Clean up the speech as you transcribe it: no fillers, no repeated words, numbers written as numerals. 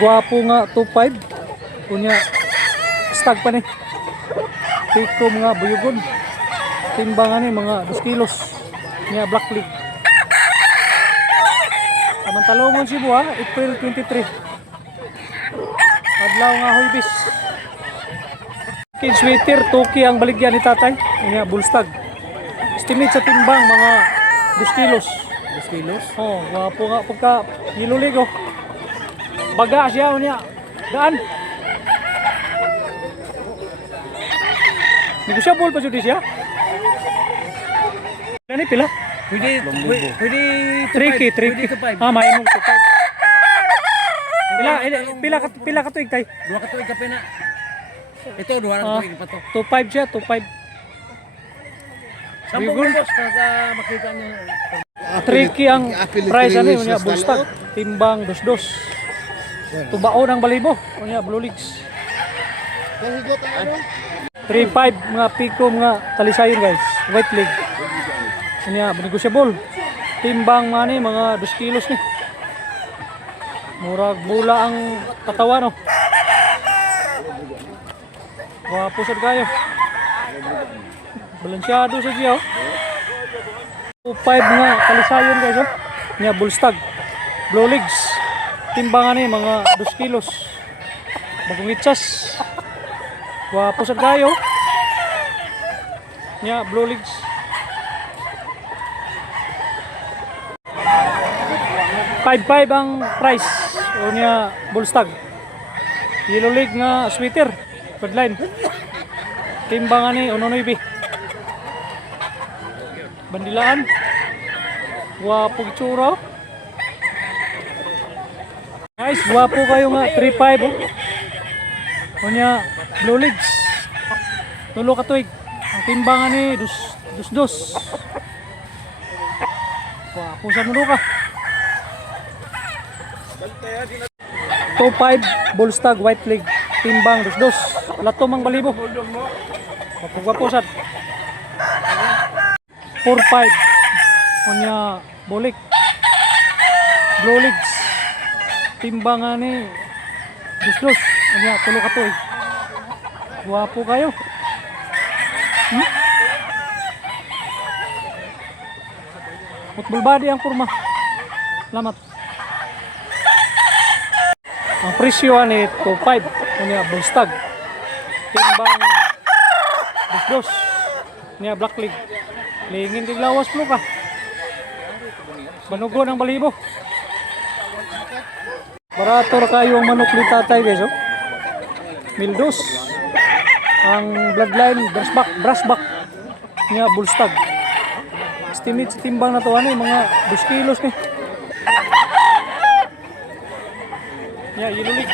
Guwapo nga 2.5. Kunya stag pa ni. Piko mga buyugon. Timbangan ni mga 2 kilos. Niya black league. Samantalongon si buha, April 23. Adlaw nga Huwebes. Kin sweater, toki ang baligyan ni tatay. Niya bullstag. Estimate sa timbang mga 2 kilos. 2 kilos. Oh, guwapo nga pagka gilulig oh. Baga siya niya. Daan. Negosyable pa jud siya. Kani pila? Pwede 3K. Ah, may mong 2.5. Pila ka tuig tay? 2 ka tuig ka na. Ito 2 ka tuig pa to. 2.5 siya, 2.5. Sampung boss para makita niyo. 3K ang price ano niya, bullstag. Timbang 22. Tubaon ang balibo, kunya blue legs. 3.5 mga piko mga talisayon guys, white leg. Kunya negosyable. Timbang mani mga 2 kilos ni. Murag bula ang katawan no. Wapo sad kayo. Balansyado sa siya oh. 2.5 nga talisayon guys oh. Nya bullstag. Blue legs. Timbangan ni mga 2 kilos. Bagong itsas. Wapo sad kayo. Nya blue legs. 5.5 ang price. O nya bullstag. Yellow leg nga sweater. Redline. Timbangan ni 1.9. Bandilaan. Wapo itsura. Guys, wapo kayo nga 3.5 oh. Kunya blue legs. Tulo ka tuig. Ang timbangan ni dus. Wapo sa mundo ka. 2.5 bullstag white leg. Timbang dus. Lato mang balibo. Wapo sad. 4.5 kunya bolik. Blue legs. Timbangan ni dus. Kunya tulo ka tuig. Wapo kayo. Football body ang kurma. Salamat. Ang presyo ni 2.5 kunya bullstag. Timbang dus. Niya black leg. Lingin kay lawas mo ka. Banugon ang balibo. Barato ra kayo ang manok ni tatay guys oh. Mildos. Ang bloodline brushback niya bullstag. Estimate sa timbang na to ano mga 2 kilos ni. Yeah, yellow leg.